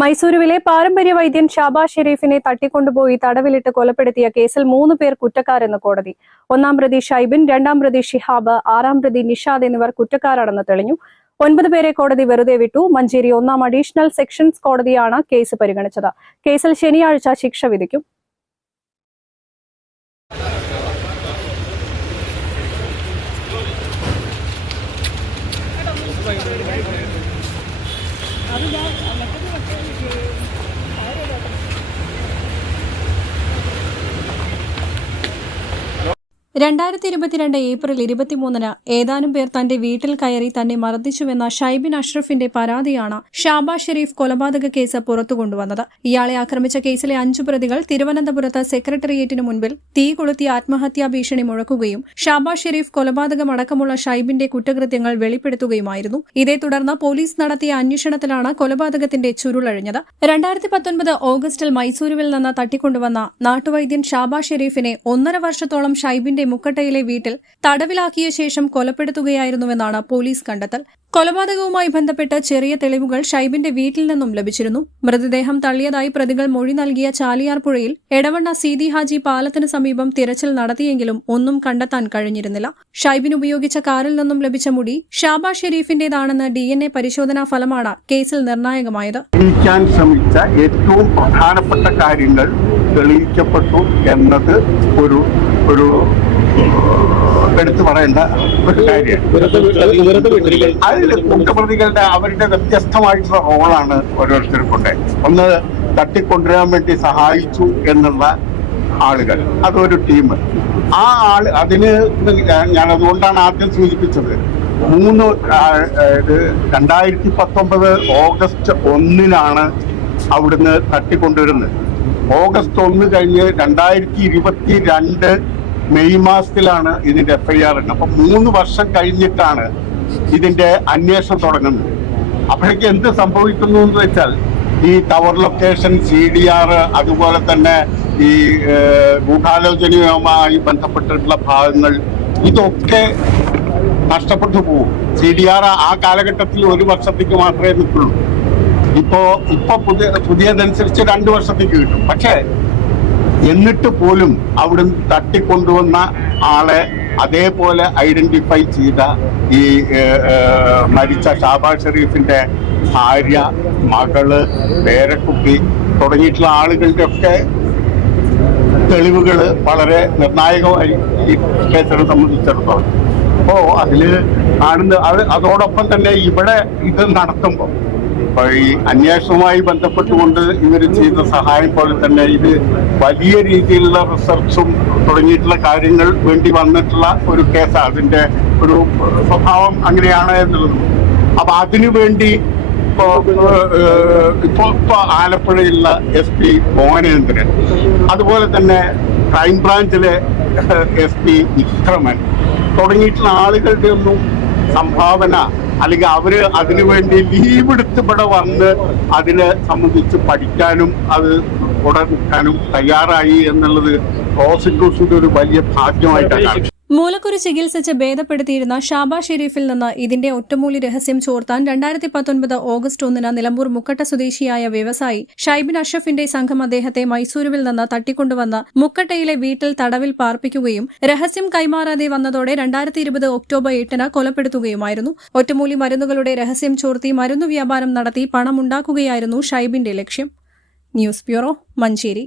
മൈസൂരുവിലെ പാരമ്പര്യ വൈദ്യൻ ഷാബാ ഷെരീഫിനെ തട്ടിക്കൊണ്ടുപോയി തടവിലിട്ട് കൊലപ്പെടുത്തിയ കേസിൽ മൂന്ന് പേർ കുറ്റക്കാരെന്ന് കോടതി. ഒന്നാം പ്രതി ഷൈബിൻ രണ്ടാം പ്രതി ഷിഹാബ് ആറാം പ്രതി നിഷാദ് എന്നിവർ കുറ്റക്കാരാണെന്ന് തെളിഞ്ഞു. ഒൻപത് പേരെ കോടതി വെറുതെ വിട്ടു. മഞ്ചേരി ഒന്നാം അഡീഷണൽ സെക്ഷൻസ് കോടതിയാണ് കേസ് പരിഗണിച്ചത്. കേസിൽ ശനിയാഴ്ച ശിക്ഷ വിധിക്കും. Thank you. രണ്ടായിരത്തി ഇരുപത്തിരണ്ട് ഏപ്രിൽ ഇരുപത്തിമൂന്നിന് ഏതാനും പേർ തന്റെ വീട്ടിൽ കയറി തന്നെ മർദ്ദിച്ചുവെന്ന ഷൈബിൻ അഷ്റഫിന്റെ പരാതിയാണ് ഷാബാ ഷെരീഫ് കൊലപാതക കേസ് പുറത്തു കൊണ്ടുവന്നത് ഇയാളെ ആക്രമിച്ച കേസിലെ അഞ്ചു പ്രതികൾ തിരുവനന്തപുരത്ത് സെക്രട്ടേറിയറ്റിന് മുൻപിൽ തീ കൊളുത്തി ആത്മഹത്യാ ഭീഷണി മുഴക്കുകയും ഷാബാ ഷെരീഫ് കൊലപാതകമടക്കമുള്ള ഷൈബിന്റെ കുറ്റകൃത്യങ്ങൾ വെളിപ്പെടുത്തുകയുമായിരുന്നു. ഇതേ തുടർന്ന് പോലീസ് നടത്തിയ അന്വേഷണത്തിലാണ് കൊലപാതകത്തിന്റെ ചുരുളഴിഞ്ഞത്. രണ്ടായിരത്തി പത്തൊൻപത് ഓഗസ്റ്റിൽ മൈസൂരുവിൽ നിന്ന് തട്ടിക്കൊണ്ടുവന്ന നാട്ടുവൈദ്യൻ ഷാബാ ഷെരീഫിനെ ഒന്നര വർഷത്തോളം ഷൈബിന്റെ മുക്കട്ടയിലെ വീട്ടിൽ തടവിലാക്കിയ ശേഷം കൊലപ്പെടുത്തുകയായിരുന്നുവെന്നാണ് പോലീസ് കണ്ടെത്തൽ. കൊലപാതകവുമായി ബന്ധപ്പെട്ട് ചെറിയ തെളിവുകൾ ഷൈബിന്റെ വീട്ടിൽ നിന്നും ലഭിച്ചിരുന്നു. മൃതദേഹം തള്ളിയതായി പ്രതികൾ മൊഴി നൽകിയ ചാലിയാർ പുഴയിൽ എടവണ്ണ സീതി ഹാജി പാലത്തിന് സമീപം തിരച്ചിൽ നടത്തിയെങ്കിലും ഒന്നും കണ്ടെത്താൻ കഴിഞ്ഞിരുന്നില്ല. ഷൈബിൻ ഉപയോഗിച്ച കാറിൽ നിന്നും ലഭിച്ച മുടി ഷാബാ ഷെരീഫിന്റേതാണെന്ന് ഡി എൻ എ പരിശോധനാ ഫലമാണ് കേസിൽ നിർണായകമായത്. ശ്രമിച്ച ഏറ്റവും പ്രധാനപ്പെട്ട കാര്യങ്ങൾ തെളിയിക്കപ്പെട്ടു എന്നത് ഒരു ഒരു എടുത്തു പറയേണ്ട ഒരു കാര്യമാണ് അതിൽ കുറ്റപ്രതികളുടെ അവരുടെ വ്യത്യസ്തമായിട്ടുള്ള റോളാണ് ഓരോരുത്തർക്കുണ്ട് ഒന്ന് തട്ടിക്കൊണ്ടുവരാൻ വേണ്ടി സഹായിച്ചു എന്നുള്ള ആളുകൾ. അതൊരു ടീം. ആ ആൾ അതിന് ഞാൻ- അതുകൊണ്ടാണ് ആദ്യം സൂചിപ്പിച്ചത്. മൂന്ന് ഇത് രണ്ടായിരത്തി പത്തൊമ്പത് ഓഗസ്റ്റ് ഒന്നിനാണ് അവിടുന്ന് തട്ടിക്കൊണ്ടുവരുന്നത്. ഓഗസ്റ്റ് ഒന്ന് കഴിഞ്ഞ് രണ്ടായിരത്തി ഇരുപത്തി രണ്ട് മെയ് മാസത്തിലാണ് ഇതിന്റെ എഫ് ഐ ആർ അപ്പൊ മൂന്ന് വർഷം കഴിഞ്ഞിട്ടാണ് ഇതിന്റെ അന്വേഷണം തുടങ്ങുന്നത്. അപ്പോഴേക്ക് എന്ത് സംഭവിക്കുന്നു എന്ന് വെച്ചാൽ ഈ tower location C D R അതുപോലെ തന്നെ ഈ ഗൂഢാലോചനയുമായി ബന്ധപ്പെട്ടിട്ടുള്ള ഭാഗങ്ങൾ ഇതൊക്കെ നഷ്ടപ്പെട്ടു പോകും. സി ഡി ആർ ആ കാലഘട്ടത്തിൽ ഒരു വർഷത്തേക്ക് മാത്രമേ നിൽക്കുള്ളൂ. ഇപ്പോ ഇപ്പൊ പുതിയ പുതിയതനുസരിച്ച് രണ്ടു വർഷത്തേക്ക് കിട്ടും. പക്ഷേ എന്നിട്ട് പോലും അവിടെ തട്ടിക്കൊണ്ടുവന്ന ആളെ അതേപോലെ ഐഡന്റിഫൈ ചെയ്ത ഈ മരിച്ച ഷാബാസ് ഷെരീഫിന്റെ ഭാര്യ മകൾ പേരക്കുട്ടി തുടങ്ങിയിട്ടുള്ള ആളുകളുടെ ഒക്കെ തെളിവുകൾ വളരെ നിർണായകമായി ഈ കേസിനെ സംബന്ധിച്ചിടത്തോളം. അപ്പോ അതിൽ കാണുന്ന അത് അതോടൊപ്പം തന്നെ ഇവിടെ ഇത് നടത്തുമ്പോൾ ഇപ്പൊ ഈ അന്വേഷണവുമായി ബന്ധപ്പെട്ടുകൊണ്ട് ഇവർ ചെയ്ത സഹായം പോലെ തന്നെ ഇത് വലിയ രീതിയിലുള്ള റിസർച്ചും തുടങ്ങിയിട്ടുള്ള കാര്യങ്ങൾ വേണ്ടി വന്നിട്ടുള്ള ഒരു കേസാണ് അതിന്റെ ഒരു സ്വഭാവം അങ്ങനെയാണ് എന്നുള്ളത്. അപ്പൊ അതിനു വേണ്ടി ഇപ്പോ ഇപ്പോ ഇപ്പോ ആലപ്പുഴയിലുള്ള എസ് പി മോഹനേന്ദ്രൻ അതുപോലെ തന്നെ ക്രൈംബ്രാഞ്ചിലെ എസ് പി വിക്രമൻ തുടങ്ങിയിട്ടുള്ള ആളുകളുടെ ഒന്നും സംഭാവന അല്ലെങ്കിൽ അവർ അതിനുവേണ്ടി ലീവ് എടുത്ത് ഇവിടെ വന്ന് അതിനെ സംബന്ധിച്ച് പഠിക്കാനും അത് തുടർക്കാനും തയ്യാറായി എന്നുള്ളത് പ്രോസിക്യൂഷന്റെ ഒരു വലിയ ഭാഗ്യമായിട്ടാണ്. മൂലക്കുരു ചികിത്സിച്ച് ഭേദപ്പെടുത്തിയിരുന്ന ഷാബാ ഷെരീഫിൽ നിന്ന് ഇതിന്റെ ഒറ്റമൂലി രഹസ്യം ചോർത്താൻ രണ്ടായിരത്തി പത്തൊൻപത് ഓഗസ്റ്റ് ഒന്നിന് നിലമ്പൂർ മുക്കട്ട സ്വദേശിയായ വ്യവസായി ഷൈബിൻ അഷഫിന്റെ സംഘം അദ്ദേഹത്തെ മൈസൂരുവിൽ നിന്ന് തട്ടിക്കൊണ്ടുവന്ന് മുക്കട്ടയിലെ വീട്ടിൽ തടവിൽ പാർപ്പിക്കുകയും രഹസ്യം കൈമാറാതെ വന്നതോടെ രണ്ടായിരത്തി ഇരുപത് ഒക്ടോബർ എട്ടിന് കൊലപ്പെടുത്തുകയുമായിരുന്നു. ഒറ്റമൂലി മരുന്നുകളുടെ രഹസ്യം ചോർത്തി മരുന്നു വ്യാപാരം നടത്തി പണമുണ്ടാക്കുകയായിരുന്നു ഷൈബിന്റെ ലക്ഷ്യം. News bureau Manjeri.